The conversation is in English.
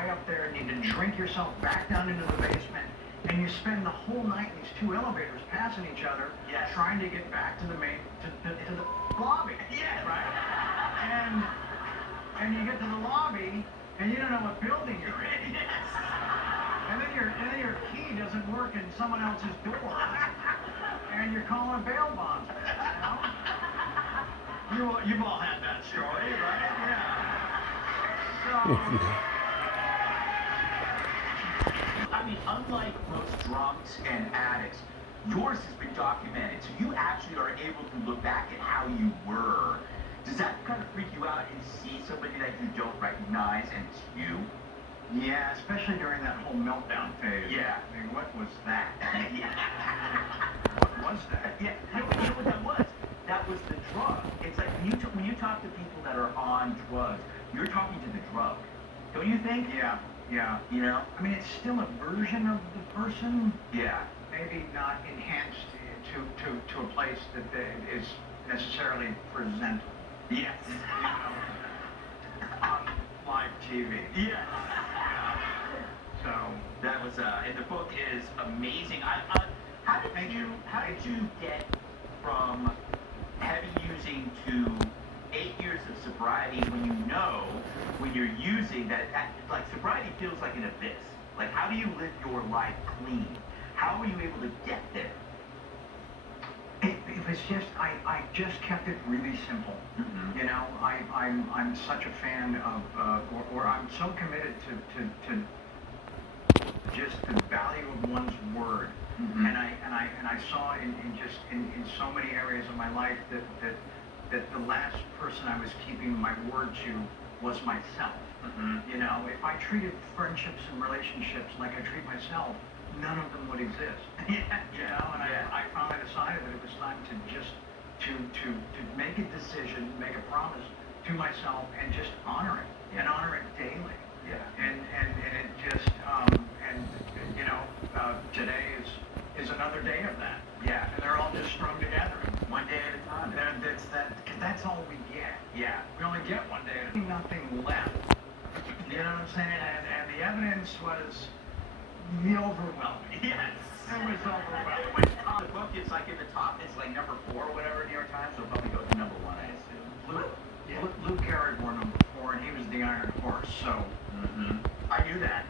up there and you drink yourself back down into the basement, and you spend the whole night in these two elevators passing each other, trying to get back to the main to the lobby. Yeah, right. And you get to the lobby, and you don't know what building you're in. Yes. And then your key doesn't work in someone else's door, and you're calling a bail bond. You know? You've all had that story, right? Yeah. So. I mean, unlike most drunks and addicts, yours has been documented, so you actually are able to look back at how you were. Does that kind of freak you out and see somebody that you don't recognize and it's you? Yeah, especially during that whole meltdown phase. Yeah. I mean, what was that? Yeah. What was that? Yeah. You know what that was? That was the drug. It's like when you talk to people that are on drugs, you're talking to the drug. Don't you think? Yeah. Yeah. You know? I mean, it's still a version of the person. Yeah. Maybe not enhanced to a place that is necessarily presentable. Yes. You know, on live TV. Yes. So that was and the book is amazing. How did you get from heavy using to 8 years of sobriety when you know when you're using that like sobriety feels like an abyss? Like, how do you live your life clean? How are you able to get there? It was just I just kept it really simple. Mm-hmm. You know, I'm such a fan of or I'm so committed to just the value of one's word. Mm-hmm. And I saw in so many areas of my life that the last person I was keeping my word to was myself. Mm-hmm. You know, if I treated friendships and relationships like I treat myself, none of them would exist. Yeah. You know, and I finally decided that it was time to just to make a decision, make a promise to myself, and just honor it, and honor it daily. Yeah. And it just you know, today is another day of that. Yeah. And they're all just strung together. One day at a time. That's all we get. Yeah. We only get one day. There's nothing left. You know what I'm saying? And the evidence was overwhelming. Yes. It was overwhelming. The book is like in the top. It's like number 4 or whatever, New York Times. So it'll probably go to number 1, I assume. Luke Carrick wore number 4, and he was the Iron Horse. So I knew that.